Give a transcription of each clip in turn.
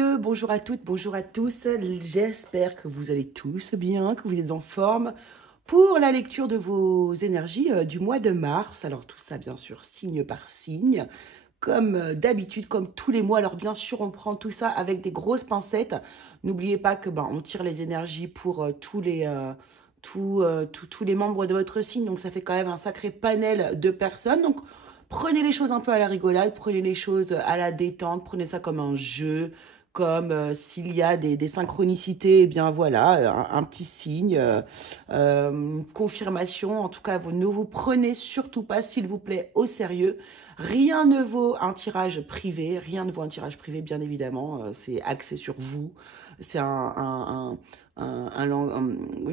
merveilleux, bonjour à toutes, bonjour à tous. J'espère que vous allez tous bien, que vous êtes en forme pour la lecture de vos énergies du mois de mars. Alors tout ça, bien sûr, signe par signe, comme d'habitude, comme tous les mois. Alors bien sûr, on prend tout ça avec des grosses pincettes. N'oubliez pas que on tire les énergies pour tous les membres de votre signe. Donc ça fait quand même un sacré panel de personnes. Donc prenez les choses un peu à la rigolade, prenez les choses à la détente, prenez ça comme un jeu, comme s'il y a des synchronicités, eh bien voilà, un petit signe, confirmation. En tout cas, vous ne vous prenez surtout pas, s'il vous plaît, au sérieux. Rien ne vaut un tirage privé, rien ne vaut un tirage privé, bien évidemment, c'est axé sur vous. C'est une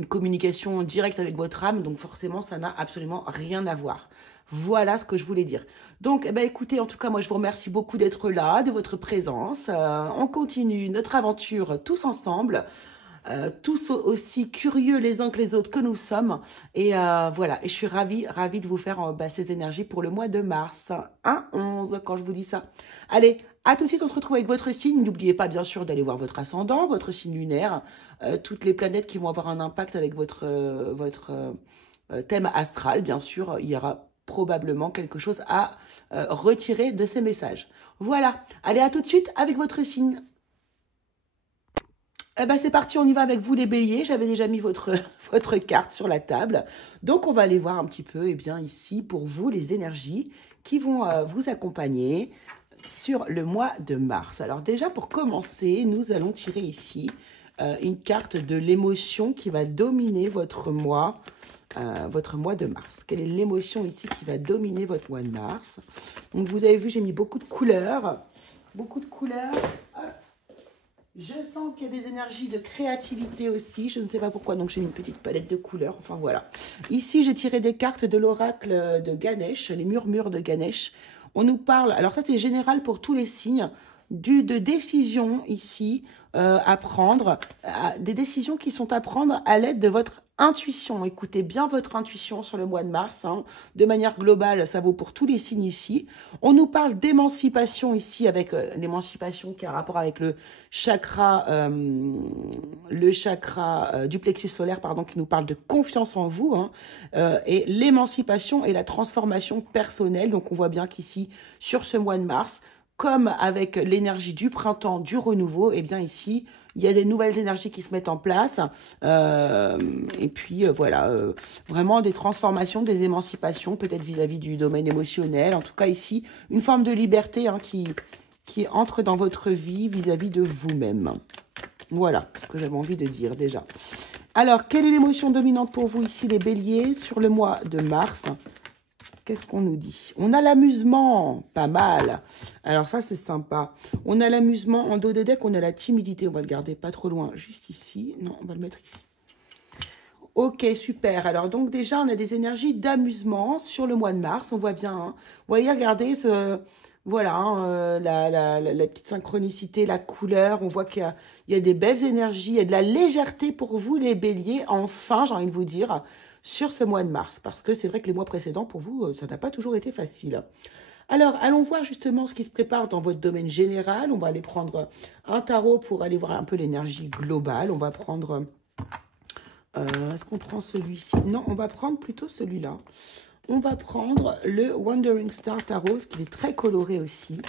communication directe avec votre âme, donc forcément, ça n'a absolument rien à voir. Voilà ce que je voulais dire. Donc, écoutez, en tout cas, moi, je vous remercie beaucoup d'être là, de votre présence. On continue notre aventure tous ensemble, tous aussi curieux les uns que les autres que nous sommes. Et voilà, et je suis ravie de vous faire ces énergies pour le mois de mars. 1-11, quand je vous dis ça. Allez, à tout de suite, on se retrouve avec votre signe. N'oubliez pas, bien sûr, d'aller voir votre ascendant, votre signe lunaire, toutes les planètes qui vont avoir un impact avec votre thème astral, bien sûr. Il y aura probablement quelque chose à retirer de ces messages. Voilà, allez, à tout de suite avec votre signe. C'est parti, on y va avec vous les béliers. J'avais déjà mis votre carte sur la table. Donc, on va aller voir un petit peu, ici, pour vous, les énergies qui vont vous accompagner sur le mois de mars. Alors déjà, pour commencer, nous allons tirer ici une carte de l'émotion qui va dominer votre mois de mars. Quelle est l'émotion ici qui va dominer votre mois de mars? Donc, vous avez vu, j'ai mis beaucoup de couleurs. Beaucoup de couleurs. Je sens qu'il y a des énergies de créativité aussi. Je ne sais pas pourquoi, donc j'ai mis une petite palette de couleurs. Enfin, voilà. Ici, j'ai tiré des cartes de l'oracle de Ganesh, les murmures de Ganesh. On nous parle, alors ça, c'est général pour tous les signes, de décisions ici à prendre, des décisions qui sont à prendre à l'aide de votre intuition. Écoutez bien votre intuition sur le mois de mars. De manière globale, ça vaut pour tous les signes ici. On nous parle d'émancipation ici, avec l'émancipation qui a rapport avec le chakra du plexus solaire, pardon, qui nous parle de confiance en vous. Et l'émancipation et la transformation personnelle. Donc on voit bien qu'ici, sur ce mois de mars, comme avec l'énergie du printemps, du renouveau, ici, il y a des nouvelles énergies qui se mettent en place. Et puis, voilà, vraiment des transformations, des émancipations, peut-être vis-à-vis du domaine émotionnel. En tout cas, ici, une forme de liberté qui entre dans votre vie vis-à-vis de vous-même. Voilà ce que j'avais envie de dire déjà. Alors, quelle est l'émotion dominante pour vous ici, les béliers, sur le mois de mars ? Qu'est-ce qu'on nous dit? On a l'amusement, pas mal. Alors ça, c'est sympa. On a l'amusement. En dos de deck, on a la timidité. On va le garder pas trop loin, juste ici. Non, on va le mettre ici. Ok, super. Alors donc déjà, on a des énergies d'amusement sur le mois de mars. On voit bien. Vous voyez, regardez voilà, la petite synchronicité, la couleur. On voit qu'il y a des belles énergies. Il y a de la légèreté pour vous, les béliers. Enfin, j'ai envie de vous dire, sur ce mois de mars, parce que c'est vrai que les mois précédents, pour vous, ça n'a pas toujours été facile. Alors, allons voir justement ce qui se prépare dans votre domaine général. On va aller prendre un tarot pour aller voir un peu l'énergie globale. On va prendre... est-ce qu'on prend celui-ci? Non, on va prendre plutôt celui-là. On va prendre le Wandering Star Tarot, qui est très coloré aussi.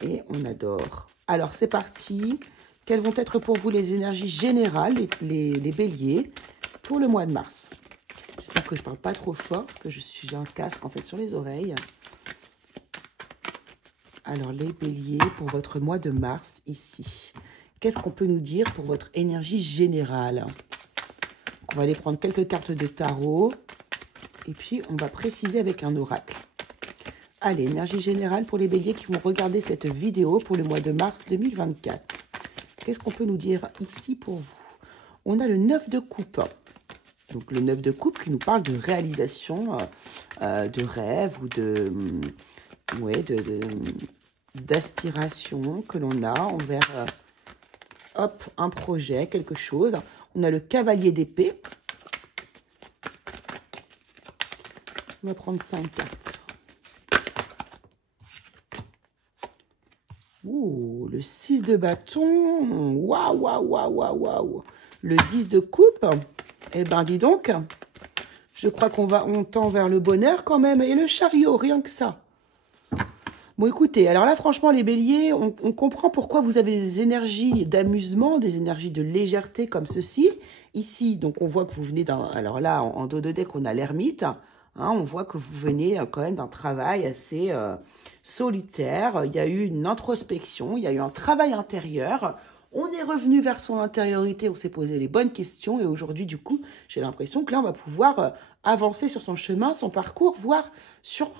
Et on adore. Alors, c'est parti. Quelles vont être pour vous les énergies générales, les béliers, pour le mois de mars? J'espère que je ne parle pas trop fort, parce que j'ai un casque en fait sur les oreilles. Alors, les béliers, pour votre mois de mars, ici. Qu'est-ce qu'on peut nous dire pour votre énergie générale? Donc, on va aller prendre quelques cartes de tarot. Et puis, on va préciser avec un oracle. Allez, énergie générale pour les béliers qui vont regarder cette vidéo pour le mois de mars 2024. Qu'est-ce qu'on peut nous dire ici pour vous? On a le 9 de coupe. Donc, le 9 de coupe qui nous parle de réalisation de rêves ou d'aspiration que l'on a envers un projet, quelque chose. On a le cavalier d'épée. On va prendre 5 cartes. Ouh, le 6 de bâton. Waouh, waouh, waouh, waouh, waouh. Le 10 de coupe. Eh ben, dis donc. Je crois on tend vers le bonheur quand même. Et le chariot, rien que ça. Bon, écoutez, alors là, franchement, les béliers, on comprend pourquoi vous avez des énergies d'amusement, des énergies de légèreté comme ceci. Ici, donc, on voit que vous venez d'un... Alors là, en dos de deck, on a l'ermite. Hein, on voit que vous venez quand même d'un travail assez solitaire. Il y a eu une introspection, il y a eu un travail intérieur. On est revenu vers son intériorité, on s'est posé les bonnes questions. Et aujourd'hui, du coup, j'ai l'impression que là, on va pouvoir avancer sur son chemin, son parcours, voire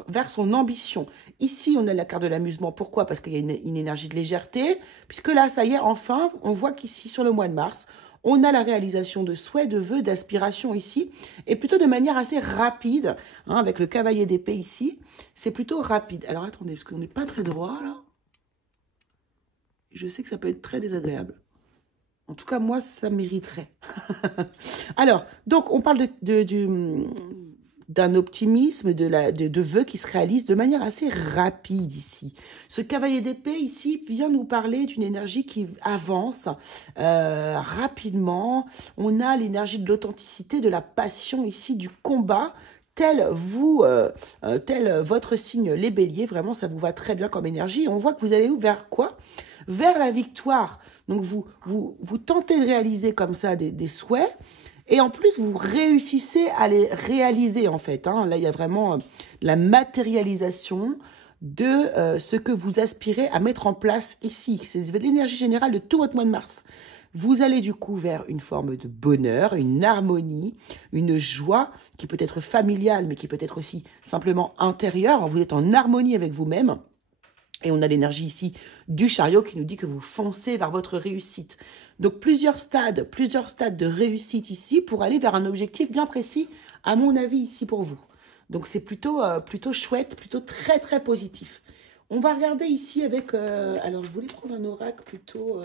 vers son ambition. Ici, on a la carte de l'amusement. Pourquoi? Parce qu'il y a une énergie de légèreté. Puisque là, ça y est, enfin, on voit qu'ici, sur le mois de mars, on a la réalisation de souhaits, de vœux, d'aspirations ici, et plutôt de manière assez rapide, hein, avec le cavalier d'épée ici. C'est plutôt rapide. Alors, attendez, parce qu'on n'est pas très droit, là. Je sais que ça peut être très désagréable. En tout cas, moi, ça mériterait. Alors, donc, on parle d'un optimisme, de vœux qui se réalisent de manière assez rapide ici. Ce cavalier d'épée ici vient nous parler d'une énergie qui avance rapidement. On a l'énergie de l'authenticité, de la passion ici, du combat. Tel votre signe, les béliers, vraiment, ça vous va très bien comme énergie. Et on voit que vous allez vers quoi? Vers la victoire. Donc, vous tentez de réaliser comme ça des souhaits. Et en plus, vous réussissez à les réaliser, en fait. Hein. Là, il y a vraiment la matérialisation de ce que vous aspirez à mettre en place ici. C'est l'énergie générale de tout votre mois de mars. Vous allez du coup vers une forme de bonheur, une harmonie, une joie qui peut être familiale, mais qui peut être aussi simplement intérieure. Vous êtes en harmonie avec vous-même. Et on a l'énergie ici du chariot qui nous dit que vous foncez vers votre réussite. Donc, plusieurs stades de réussite ici pour aller vers un objectif bien précis, à mon avis, ici pour vous. Donc, c'est plutôt chouette, plutôt très, très positif. On va regarder ici avec... alors, je voulais prendre un oracle plutôt...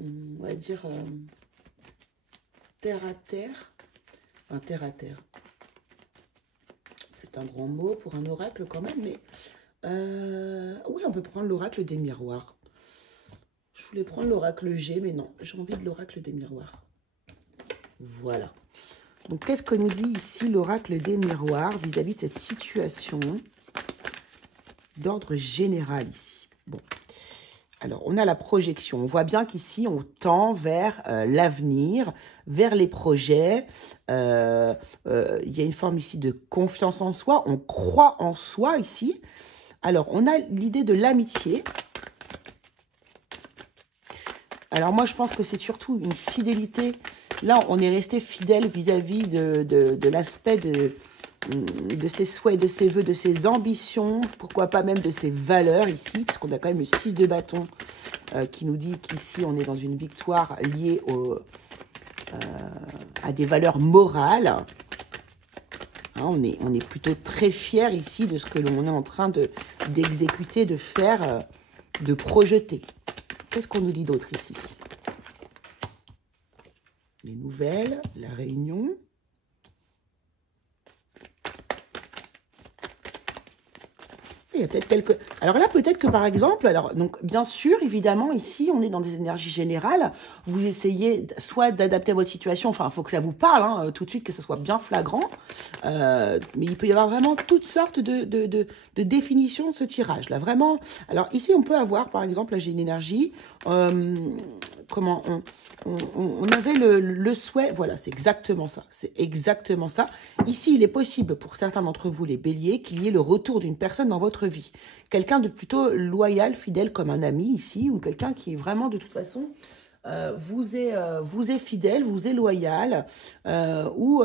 on va dire... terre à terre. Enfin, terre à terre. C'est un grand mot pour un oracle quand même, mais... oui, on peut prendre l'oracle des miroirs. Je voulais prendre l'oracle G, mais non, j'ai envie de l'oracle des miroirs. Voilà. Donc, qu'est-ce que nous dit ici l'oracle des miroirs vis-à-vis de cette situation d'ordre général ici? Bon. Alors, on a la projection. On voit bien qu'ici, on tend vers l'avenir, vers les projets. Il y a une forme ici de confiance en soi. On croit en soi ici. Alors, on a l'idée de l'amitié. Alors, moi, je pense que c'est surtout une fidélité. Là, on est resté fidèle vis-à-vis de l'aspect de ses souhaits, de ses vœux, de ses ambitions, pourquoi pas même de ses valeurs ici, puisqu'on a quand même le 6 de bâton qui nous dit qu'ici, on est dans une victoire liée à des valeurs morales. Hein, on est plutôt très fiers ici de ce que l'on est en train d'exécuter, de faire, de projeter. Qu'est-ce qu'on nous dit d'autre ici? Les nouvelles, la réunion. Il y a peut-être quelques... Alors là, peut-être que par exemple, donc bien sûr, évidemment, ici, on est dans des énergies générales. Vous essayez soit d'adapter votre situation, enfin, il faut que ça vous parle, hein, tout de suite, que ce soit bien flagrant. Mais il peut y avoir vraiment toutes sortes de définitions de ce tirage-là. Vraiment. Alors ici, on peut avoir, par exemple, là, j'ai une énergie... comment on avait le souhait, voilà, c'est exactement ça, Ici, il est possible pour certains d'entre vous, les béliers, qu'il y ait le retour d'une personne dans votre vie. Quelqu'un de plutôt loyal, fidèle, comme un ami ici, ou quelqu'un qui est vraiment, de toute façon, vous est fidèle, vous est loyal, ou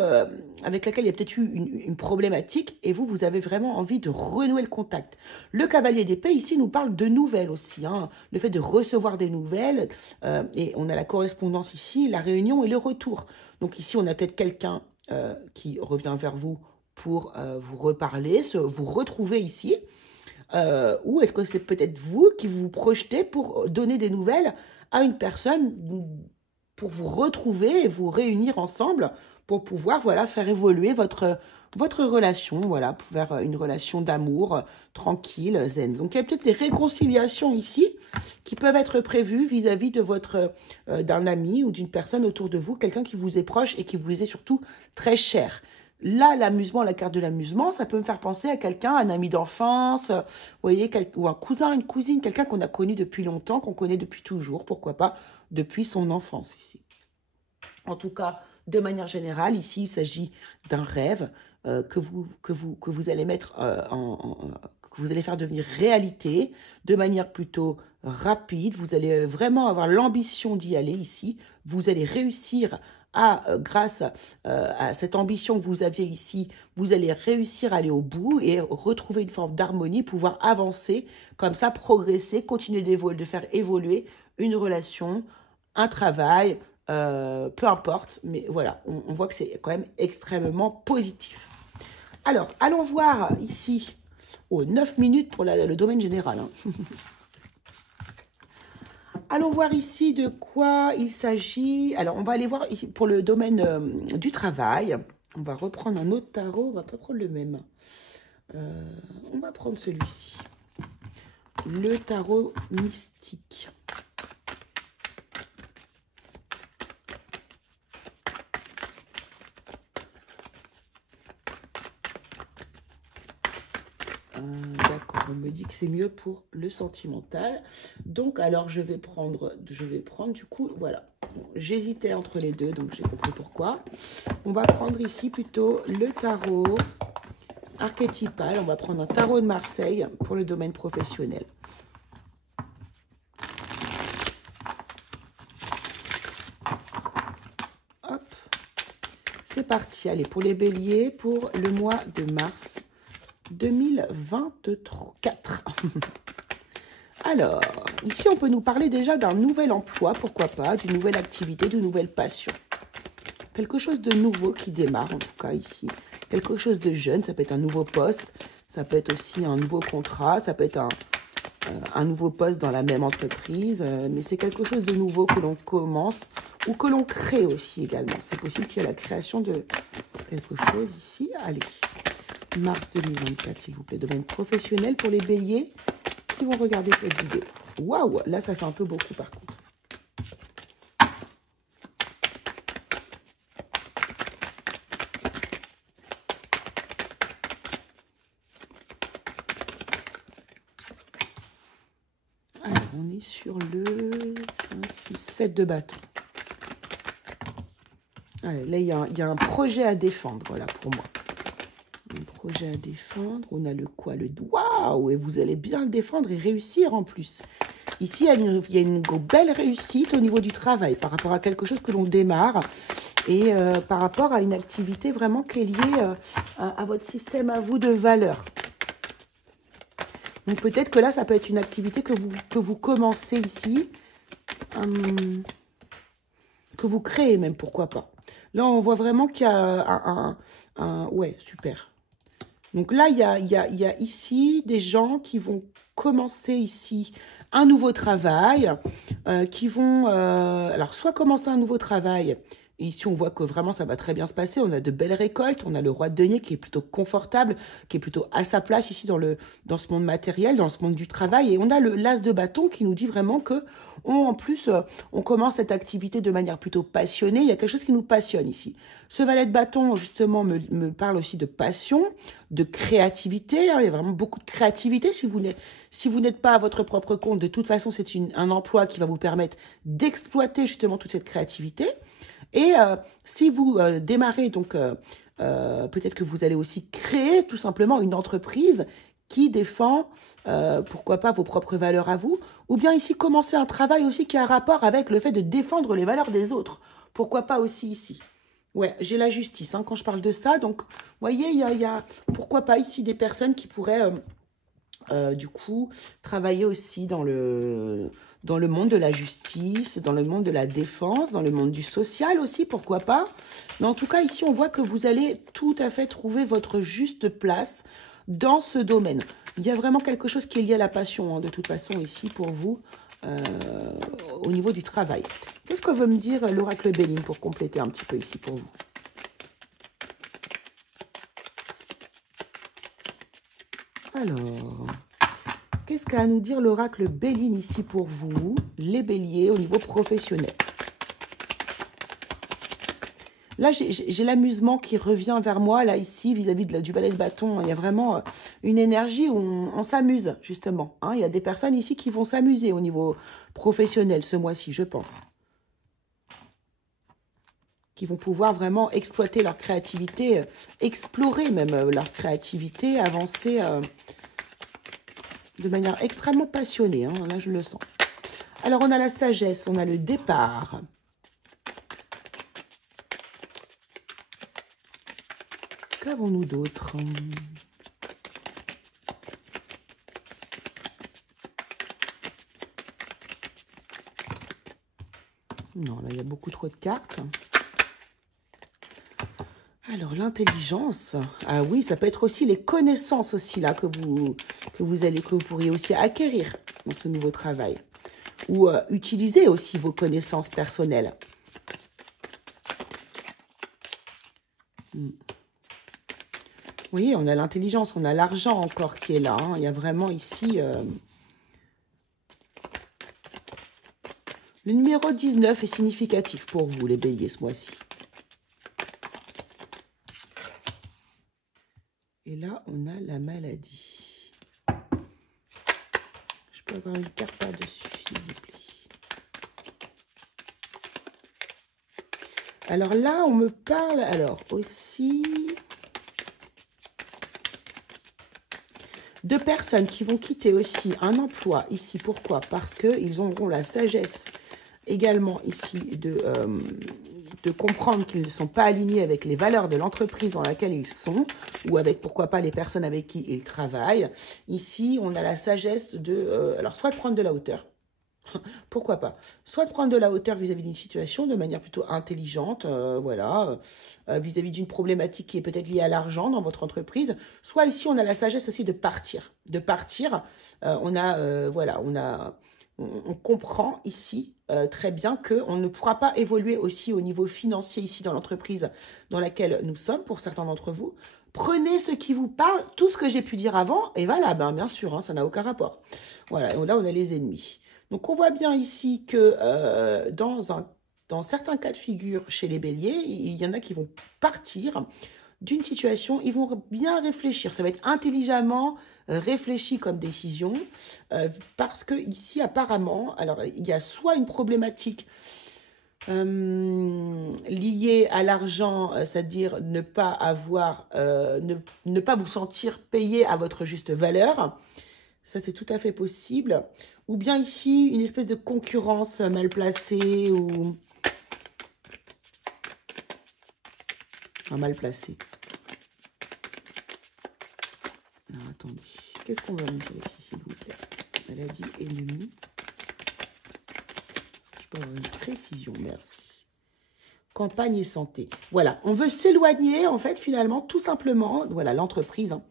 avec laquelle il y a peut-être eu une problématique, et vous avez vraiment envie de renouer le contact. Le cavalier d'épée, ici, nous parle de nouvelles aussi, hein, le fait de recevoir des nouvelles, et on a la correspondance ici, la réunion et le retour. Donc ici, on a peut-être quelqu'un qui revient vers vous pour vous reparler, vous retrouver ici, ou est-ce que c'est peut-être vous qui vous projetez pour donner des nouvelles à une personne pour vous retrouver et vous réunir ensemble pour pouvoir, voilà, faire évoluer votre relation, voilà, pour faire une relation d'amour tranquille, zen. Donc, il y a peut-être des réconciliations ici qui peuvent être prévues vis-à-vis de d'un ami ou d'une personne autour de vous, quelqu'un qui vous est proche et qui vous est surtout très cher. Là, l'amusement, la carte de l'amusement, ça peut me faire penser à quelqu'un, un ami d'enfance, vous voyez, ou un cousin, une cousine, quelqu'un qu'on a connu depuis longtemps, qu'on connaît depuis toujours, pourquoi pas, depuis son enfance ici. En tout cas, de manière générale, ici, il s'agit d'un rêve que vous allez mettre que vous allez faire devenir réalité de manière plutôt rapide. Vous allez vraiment avoir l'ambition d'y aller ici. Vous allez réussir grâce à cette ambition que vous aviez ici, vous allez réussir à aller au bout et retrouver une forme d'harmonie, pouvoir avancer, comme ça, progresser, continuer de faire évoluer une relation, un travail, peu importe, mais voilà, on voit que c'est quand même extrêmement positif. Alors, allons voir ici, 9 minutes pour le domaine général. Hein. Allons voir ici de quoi il s'agit. Alors, on va aller voir ici pour le domaine du travail. On va reprendre un autre tarot, on va pas prendre le même. On va prendre celui-ci. Le tarot mystique. D'accord, on me dit que c'est mieux pour le sentimental. Donc, alors, je vais prendre du coup, voilà. Bon, j'hésitais entre les deux, donc j'ai compris pourquoi. On va prendre ici plutôt le tarot archétypal. On va prendre un tarot de Marseille pour le domaine professionnel. Hop, c'est parti. Allez, pour les béliers, pour le mois de mars 2024. Alors, ici, on peut nous parler déjà d'un nouvel emploi, pourquoi pas, d'une nouvelle activité, d'une nouvelle passion. Quelque chose de nouveau qui démarre, en tout cas, ici. Quelque chose de jeune, ça peut être un nouveau poste, ça peut être aussi un nouveau contrat, ça peut être un nouveau poste dans la même entreprise, mais c'est quelque chose de nouveau que l'on commence ou que l'on crée aussi également. C'est possible qu'il y ait la création de quelque chose ici. Allez. Mars 2024, s'il vous plaît. Domaine professionnel pour les béliers qui vont regarder cette vidéo. Waouh, là, ça fait un peu beaucoup, par contre. Alors, on est sur le 5, 6, 7 de bâton. Allez, là, il y a un projet à défendre, voilà, pour moi. Un projet à défendre. On a le quoi? Le waouh! Et vous allez bien le défendre et réussir en plus. Ici, il y a une belle réussite au niveau du travail par rapport à quelque chose que l'on démarre et par rapport à une activité vraiment qui est liée à votre système à vous de valeurs. Donc peut-être que là, ça peut être une activité que vous commencez ici, que vous créez même, pourquoi pas. Là, on voit vraiment qu'il y a ouais, super. Donc là, il y a ici des gens qui vont commencer ici un nouveau travail, qui vont, alors soit commencer un nouveau travail, et ici on voit que vraiment ça va très bien se passer, on a de belles récoltes, on a le roi de denier qui est plutôt confortable, qui est plutôt à sa place ici dans ce monde matériel, dans ce monde du travail, et on a le l'as de bâton qui nous dit vraiment que en plus, on commence cette activité de manière plutôt passionnée. Il y a quelque chose qui nous passionne ici. Ce valet de bâton, justement, me parle aussi de passion, de créativité. Hein. Il y a vraiment beaucoup de créativité. Si vous n'êtes pas à votre propre compte, de toute façon, c'est un emploi qui va vous permettre d'exploiter justement toute cette créativité. Et si vous démarrez, donc, peut-être que vous allez aussi créer tout simplement une entreprise qui défend, pourquoi pas, vos propres valeurs à vous, ou bien ici, commencer un travail aussi qui a un rapport avec le fait de défendre les valeurs des autres. Pourquoi pas aussi ici. Ouais, j'ai la justice hein, quand je parle de ça. Donc, vous voyez, il y a, pourquoi pas ici des personnes qui pourraient, du coup, travailler aussi dans le monde de la justice, dans le monde de la défense, dans le monde du social aussi, pourquoi pas. Mais en tout cas, ici, on voit que vous allez tout à fait trouver votre juste place dans ce domaine. Il y a vraiment quelque chose qui est lié à la passion, hein, de toute façon, ici, pour vous, au niveau du travail. Qu'est-ce que veut me dire l'oracle Béline pour compléter un petit peu ici pour vous? Alors, qu'est-ce qu'a à nous dire l'oracle Béline ici pour vous, les béliers, au niveau professionnel? Là, j'ai l'amusement qui revient vers moi, là, ici, vis-à-vis du valet de bâton. Il y a vraiment une énergie où on s'amuse, justement. Hein. Il y a des personnes ici qui vont s'amuser au niveau professionnel ce mois-ci, je pense. Qui vont pouvoir vraiment exploiter leur créativité, explorer même leur créativité, avancer de manière extrêmement passionnée. Hein. Là, je le sens. Alors, on a la sagesse, on a le départ. Qu'avons-nous d'autre? Non, là, il y a beaucoup trop de cartes. Alors, l'intelligence. Ah oui, ça peut être aussi les connaissances aussi, là, que vous pourriez aussi acquérir dans ce nouveau travail. Ou utiliser aussi vos connaissances personnelles. Vous voyez, on a l'intelligence, on a l'argent encore qui est là. Hein. Il y a vraiment ici... Le numéro 19 est significatif pour vous, les béliers, ce mois-ci. Et là, on a la maladie. Je peux avoir une carte par-dessus, s'il vous plaît. Alors là, on me parle, alors, aussi... de personnes qui vont quitter aussi un emploi ici. Pourquoi? Parce qu'ils auront la sagesse également ici de comprendre qu'ils ne sont pas alignés avec les valeurs de l'entreprise dans laquelle ils sont ou avec, pourquoi pas, les personnes avec qui ils travaillent. Ici, on a la sagesse de... alors, soit de prendre de la hauteur. Pourquoi pas? Soit de prendre de la hauteur vis-à-vis d'une situation de manière plutôt intelligente, voilà, vis-à-vis d'une problématique qui est peut-être liée à l'argent dans votre entreprise. Soit ici, on a la sagesse aussi de partir. De partir, voilà, on comprend ici très bien qu'on ne pourra pas évoluer aussi au niveau financier ici dans l'entreprise dans laquelle nous sommes, pour certains d'entre vous. Prenez ce qui vous parle, tout ce que j'ai pu dire avant est valable, hein, bien sûr, hein, ça n'a aucun rapport. Voilà, et là, on a les ennemis. Donc, on voit bien ici que dans certains cas de figure chez les béliers, il y en a qui vont partir d'une situation, ils vont bien réfléchir. Ça va être intelligemment réfléchi comme décision parce que ici, apparemment, alors il y a soit une problématique liée à l'argent, c'est-à-dire ne pas avoir, ne pas vous sentir payé à votre juste valeur. Ça, c'est tout à fait possible. Ou bien ici, une espèce de concurrence mal placée ou... mal placée. Alors, attendez. Qu'est-ce qu'on va me dire ici, s'il vous plaît? Maladie ennemie. Je peux avoir une précision, merci. Campagne et santé. Voilà, on veut s'éloigner, en fait, finalement, tout simplement, voilà, l'entreprise. Hein.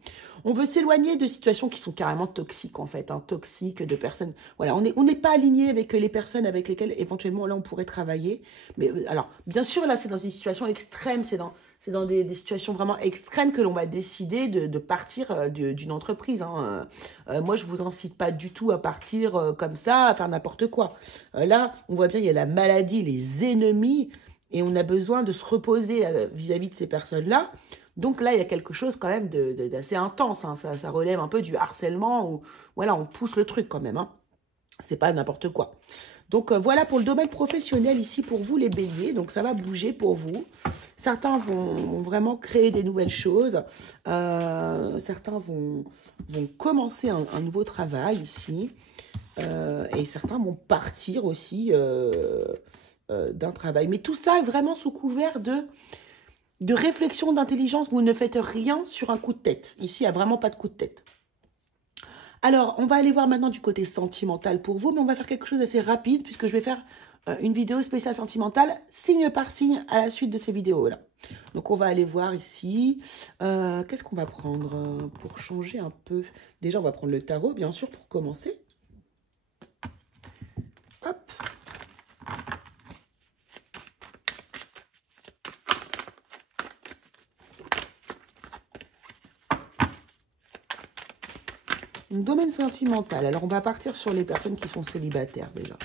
On veut s'éloigner de situations qui sont carrément toxiques, en fait, hein, toxiques, de personnes... Voilà, on n'est pas aligné avec les personnes avec lesquelles, éventuellement, là, on pourrait travailler. Mais, alors, bien sûr, là, c'est dans une situation extrême, c'est dans des situations vraiment extrêmes que l'on va décider de partir d'une entreprise. Hein. Moi, je ne vous incite pas du tout à partir comme ça, à faire n'importe quoi. Là, on voit bien, il y a la maladie, les ennemis... Et on a besoin de se reposer vis-à-vis de ces personnes-là. Donc là, il y a quelque chose quand même d'assez intense. Hein. Ça relève un peu du harcèlement. Où, voilà, on pousse le truc quand même. Hein. C'est pas n'importe quoi. Donc voilà pour le domaine professionnel ici pour vous les béliers. Donc ça va bouger pour vous. Certains vont vraiment créer des nouvelles choses. Certains vont commencer un nouveau travail ici. Et certains vont partir aussi... d'un travail. Mais tout ça est vraiment sous couvert de réflexion, d'intelligence. Vous ne faites rien sur un coup de tête. Ici, il n'y a vraiment pas de coup de tête. Alors, on va aller voir maintenant du côté sentimental pour vous, mais on va faire quelque chose d'assez rapide puisque je vais faire une vidéo spéciale sentimentale, signe par signe, à la suite de ces vidéos-là. Donc, on va aller voir ici. Qu'est-ce qu'on va prendre pour changer un peu? Déjà, on va prendre le tarot, bien sûr, pour commencer. Hop. Domaine sentimental. Alors, on va partir sur les personnes qui sont célibataires, déjà.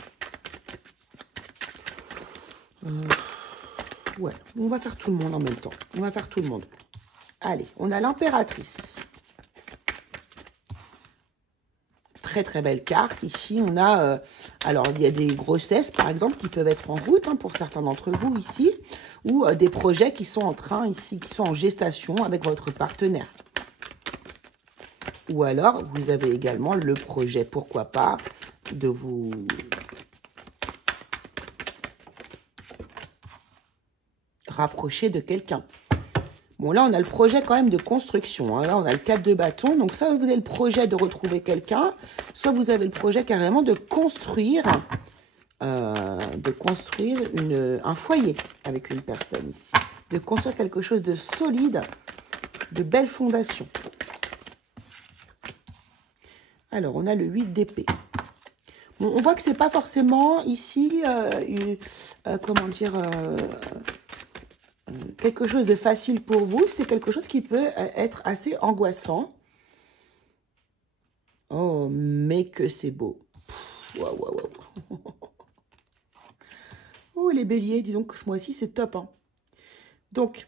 Ouais, on va faire tout le monde en même temps. On va faire tout le monde. Allez, on a l'impératrice. Très, très belle carte. Ici, on a... alors, il y a des grossesses, par exemple, qui peuvent être en route, hein, pour certains d'entre vous, ici. Ou des projets qui sont en train, ici, qui sont en gestation avec votre partenaire. Ou alors, vous avez également le projet, pourquoi pas, de vous... rapprocher de quelqu'un. Bon, là, on a le projet quand même de construction. Hein. Là, on a le 4 de bâton. Donc, soit vous avez le projet de retrouver quelqu'un, soit vous avez le projet carrément de construire un foyer avec une personne ici. De construire quelque chose de solide, de belles fondations. Alors, on a le 8 d'épée. Bon, on voit que c'est pas forcément ici, comment dire... quelque chose de facile pour vous, c'est quelque chose qui peut être assez angoissant. Oh, mais que c'est beau. Waouh, waouh, waouh. Oh, les béliers, dis donc, ce mois-ci, c'est top. Hein. Donc,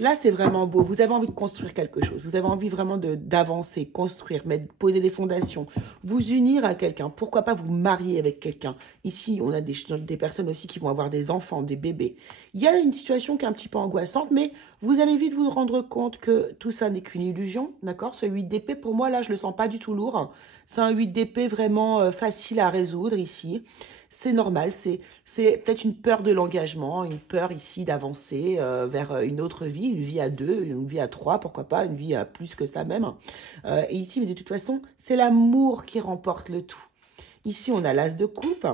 là, c'est vraiment beau. Vous avez envie de construire quelque chose. Vous avez envie vraiment d'avancer, construire, poser des fondations, vous unir à quelqu'un. Pourquoi pas vous marier avec quelqu'un. Ici, on a des personnes aussi qui vont avoir des enfants, des bébés. Il y a une situation qui est un petit peu angoissante, mais vous allez vite vous rendre compte que tout ça n'est qu'une illusion. D'accord? Ce 8 d'épée, pour moi, là, je le sens pas du tout lourd. C'est un 8 d'épée vraiment facile à résoudre ici. C'est normal, c'est peut-être une peur de l'engagement, une peur ici d'avancer vers une autre vie, une vie à 2, une vie à 3, pourquoi pas, une vie à plus que ça même. Et ici, de toute façon, c'est l'amour qui remporte le tout. Ici, on a l'as de coupe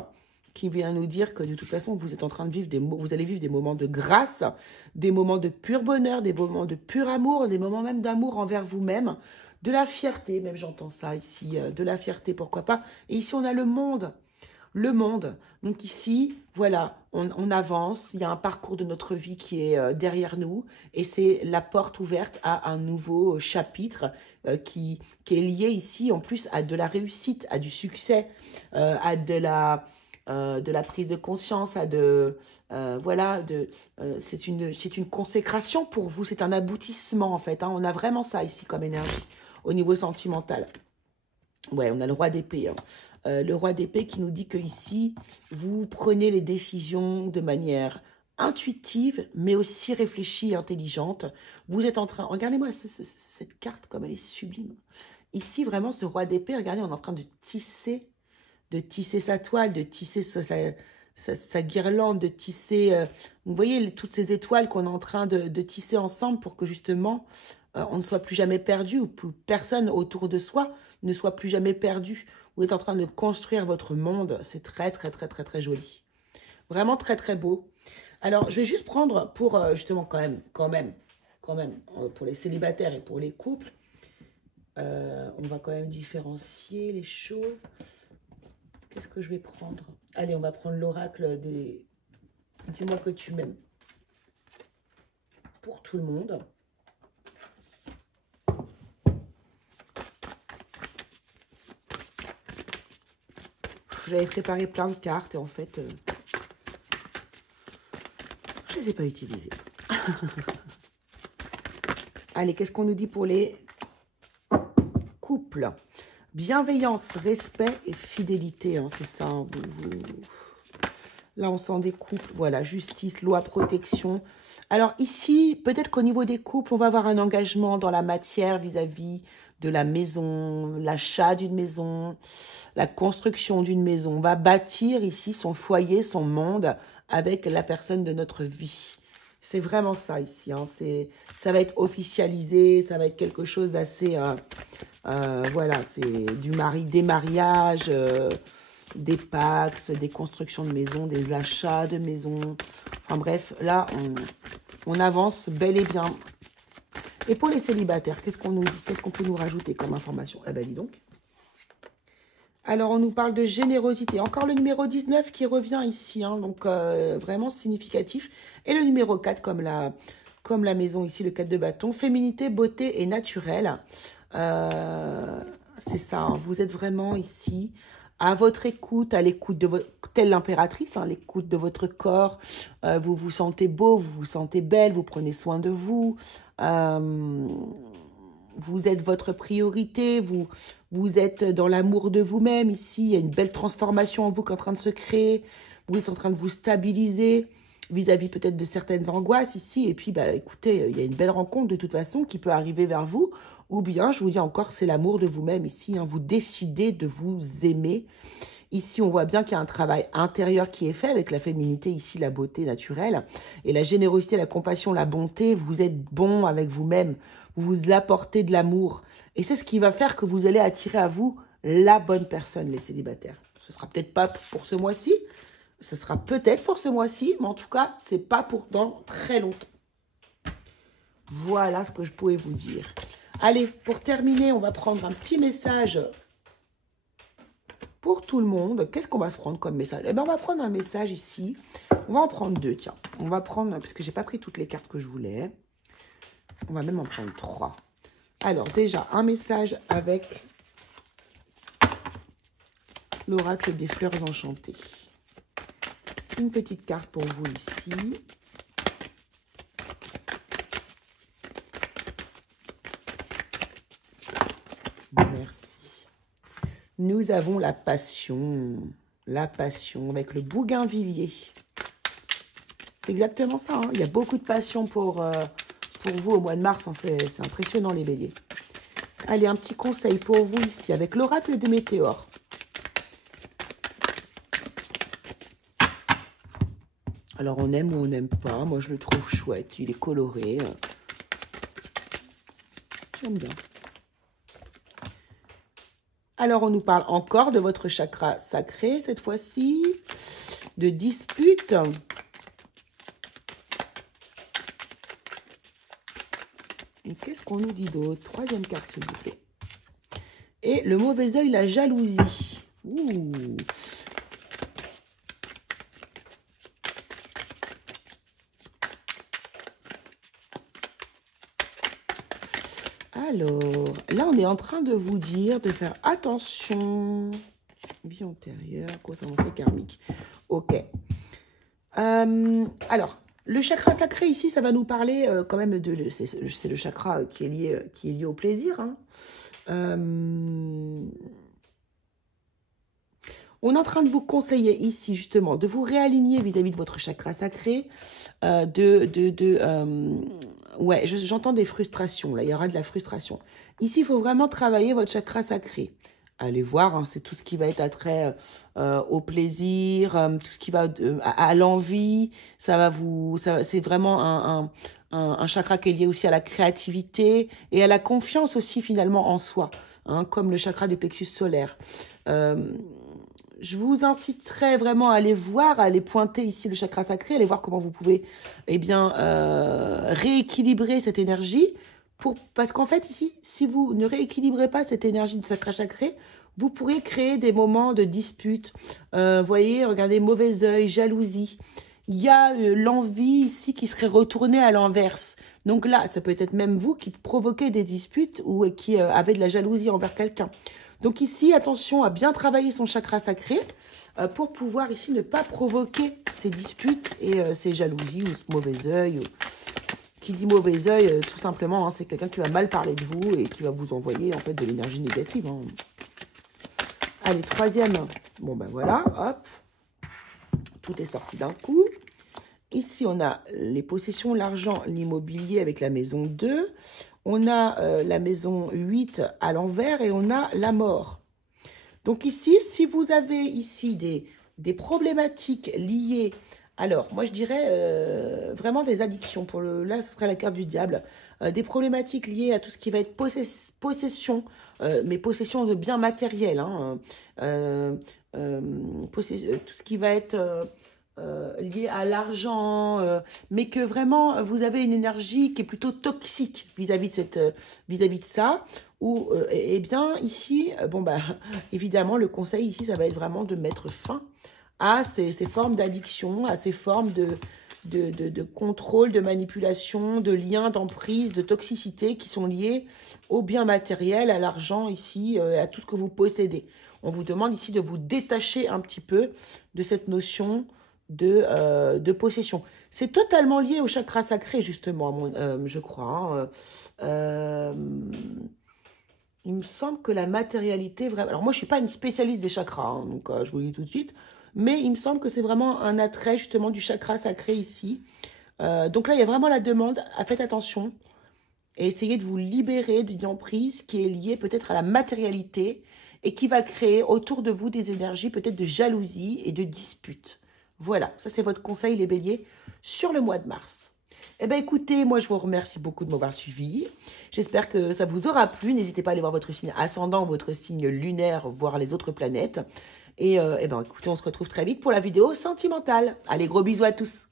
qui vient nous dire que de toute façon, vous êtes en train de vivre vous allez vivre des moments de grâce, des moments de pur bonheur, des moments de pur amour, des moments même d'amour envers vous-même, de la fierté, même j'entends ça ici, de la fierté, pourquoi pas. Et ici, on a le monde. Le monde. Donc ici, voilà, on avance. Il y a un parcours de notre vie qui est derrière nous. Et c'est la porte ouverte à un nouveau chapitre qui est lié ici, en plus, à de la réussite, à du succès, à de la prise de conscience, à voilà, c'est une consécration pour vous. C'est un aboutissement, en fait. Hein. On a vraiment ça ici comme énergie au niveau sentimental. Ouais, on a le roi d'épée. Hein. Le roi d'épée qui nous dit que ici, vous prenez les décisions de manière intuitive, mais aussi réfléchie et intelligente. Vous êtes en train... Regardez-moi cette carte, comme elle est sublime. Ici, vraiment, ce roi d'épée, regardez, on est en train de tisser sa toile, de tisser sa guirlande, de tisser... vous voyez, toutes ces étoiles qu'on est en train de tisser ensemble pour que, justement, on ne soit plus jamais perdu, ou personne autour de soi ne soit plus jamais perdu. Vous êtes en train de construire votre monde. C'est très, très, très, très, très joli. Vraiment très, très beau. Alors, je vais juste prendre pour, justement, quand même, pour les célibataires et pour les couples, on va quand même différencier les choses. Qu'est-ce que je vais prendre? Allez, on va prendre l'oracle des... Dis-moi que tu m'aimes. Pour tout le monde. J'avais préparé plein de cartes et en fait, je ne les ai pas utilisées. Allez, qu'est-ce qu'on nous dit pour les couples? Bienveillance, respect et fidélité, hein, c'est ça. Hein, Là, on sent des couples, voilà, justice, loi, protection. Alors ici, peut-être qu'au niveau des couples, on va avoir un engagement dans la matière vis-à-vis de la maison, l'achat d'une maison, la construction d'une maison. On va bâtir ici son foyer, son monde avec la personne de notre vie. C'est vraiment ça ici. Hein. Ça va être officialisé, ça va être quelque chose d'assez... voilà, c'est des mariages, des pax, des constructions de maisons, des achats de maisons. Enfin bref, là, on avance bel et bien. Et pour les célibataires, qu'est-ce qu'on peut nous rajouter comme information? Eh ben, dis donc. Alors, on nous parle de générosité. Encore le numéro 19 qui revient ici, hein, donc vraiment significatif. Et le numéro 4, comme la maison ici, le 4 de bâton. Féminité, beauté et naturel. C'est ça, hein, vous êtes vraiment ici à votre écoute, à l'écoute de votre, telle l'impératrice, hein, l'écoute de votre corps. Vous vous sentez beau, vous vous sentez belle, vous prenez soin de vous. Vous êtes votre priorité, vous êtes dans l'amour de vous-même ici. Il y a une belle transformation en vous qui est en train de se créer. Vous êtes en train de vous stabiliser vis-à-vis peut-être de certaines angoisses ici. Et puis, bah, écoutez, il y a une belle rencontre de toute façon qui peut arriver vers vous. Ou bien, je vous dis encore, c'est l'amour de vous-même ici. Hein. Vous décidez de vous aimer. Ici, on voit bien qu'il y a un travail intérieur qui est fait avec la féminité, ici, la beauté naturelle. Et la générosité, la compassion, la bonté, vous êtes bon avec vous-même. Vous vous apportez de l'amour. Et c'est ce qui va faire que vous allez attirer à vous la bonne personne, les célibataires. Ce sera peut-être pas pour ce mois-ci. Ce sera peut-être pour ce mois-ci. Mais en tout cas, c'est pas pour dans très longtemps. Voilà ce que je pouvais vous dire. Allez, pour terminer, on va prendre un petit message pour tout le monde. Qu'est-ce qu'on va se prendre comme message? Eh bien, on va prendre un message ici. On va en prendre deux, tiens. On va prendre, parce que j'ai pas pris toutes les cartes que je voulais. On va même en prendre 3. Alors, déjà, un message avec l'oracle des fleurs enchantées. Une petite carte pour vous ici. Merci. Nous avons la passion avec le bougainvillier. C'est exactement ça. Hein. Il y a beaucoup de passion pour vous au mois de mars. Hein. C'est impressionnant, les béliers. Allez, un petit conseil pour vous ici avec l'oracle des météores. Alors, on aime ou on n'aime pas. Moi, je le trouve chouette. Il est coloré. J'aime bien. Alors, on nous parle encore de votre chakra sacré, cette fois-ci. De dispute. Et qu'est-ce qu'on nous dit d'autre? Troisième carte, s'il vous plaît. Et le mauvais œil, la jalousie. Ouh. Alors, là, on est en train de vous dire de faire attention. Vie antérieure, cause avancée karmique. Ok. Alors, le chakra sacré, ici, ça va nous parler quand même de... C'est le chakra qui est lié au plaisir. Hein. On est en train de vous conseiller ici, justement, de vous réaligner vis-à-vis de votre chakra sacré. Ouais, j'entends des frustrations. Là, il y aura de la frustration. Ici, il faut vraiment travailler votre chakra sacré. Allez voir, hein, c'est tout ce qui va être attrait au plaisir, tout ce qui va à l'envie. C'est vraiment un chakra qui est lié aussi à la créativité et à la confiance aussi finalement en soi, hein, comme le chakra du plexus solaire. Je vous inciterai vraiment à aller voir, à aller pointer ici le chakra sacré, aller voir comment vous pouvez rééquilibrer cette énergie. Parce qu'en fait, ici, si vous ne rééquilibrez pas cette énergie du chakra sacré, vous pourrez créer des moments de dispute. Voyez, regardez, mauvais œil, jalousie. Il y a l'envie ici qui serait retournée à l'inverse. Donc là, ça peut être même vous qui provoquez des disputes ou qui avez de la jalousie envers quelqu'un. Donc ici, attention à bien travailler son chakra sacré pour pouvoir ici ne pas provoquer ces disputes et ces jalousies ou ce mauvais œil. Qui dit mauvais œil, tout simplement, hein, c'est quelqu'un qui va mal parler de vous et qui va vous envoyer en fait de l'énergie négative. Hein. Allez, troisième. Bon, ben voilà, hop. Tout est sorti d'un coup. Ici, on a les possessions, l'argent, l'immobilier avec la maison 2. On a la maison 8 à l'envers et on a la mort. Donc ici, si vous avez ici des problématiques liées... Alors, moi, je dirais vraiment des addictions. Là, ce serait la carte du diable. Des problématiques liées à tout ce qui va être possession, mais possession de biens matériels. Hein, tout ce qui va être... lié à l'argent, mais que vraiment vous avez une énergie qui est plutôt toxique vis-à-vis de ça, ou eh bien ici, bon bah évidemment le conseil ici ça va être vraiment de mettre fin à ces formes d'addiction, à ces formes de contrôle, de manipulation, de liens, d'emprise, de toxicité qui sont liés au bien matériel, à l'argent ici, à tout ce que vous possédez. On vous demande ici de vous détacher un petit peu de cette notion de possession. C'est totalement lié au chakra sacré, justement, je crois. Il me semble que la matérialité... Alors moi, je ne suis pas une spécialiste des chakras, hein, donc je vous le dis tout de suite. Mais il me semble que c'est vraiment un attrait, justement, du chakra sacré ici. Donc là, il y a vraiment la demande. Faites attention. Et essayez de vous libérer d'une emprise qui est liée peut-être à la matérialité et qui va créer autour de vous des énergies peut-être de jalousie et de dispute. Voilà, ça c'est votre conseil les béliers sur le mois de mars. Eh bien écoutez, moi je vous remercie beaucoup de m'avoir suivi. J'espère que ça vous aura plu. N'hésitez pas à aller voir votre signe ascendant, votre signe lunaire, voir les autres planètes. Et eh ben écoutez, on se retrouve très vite pour la vidéo sentimentale. Allez, gros bisous à tous.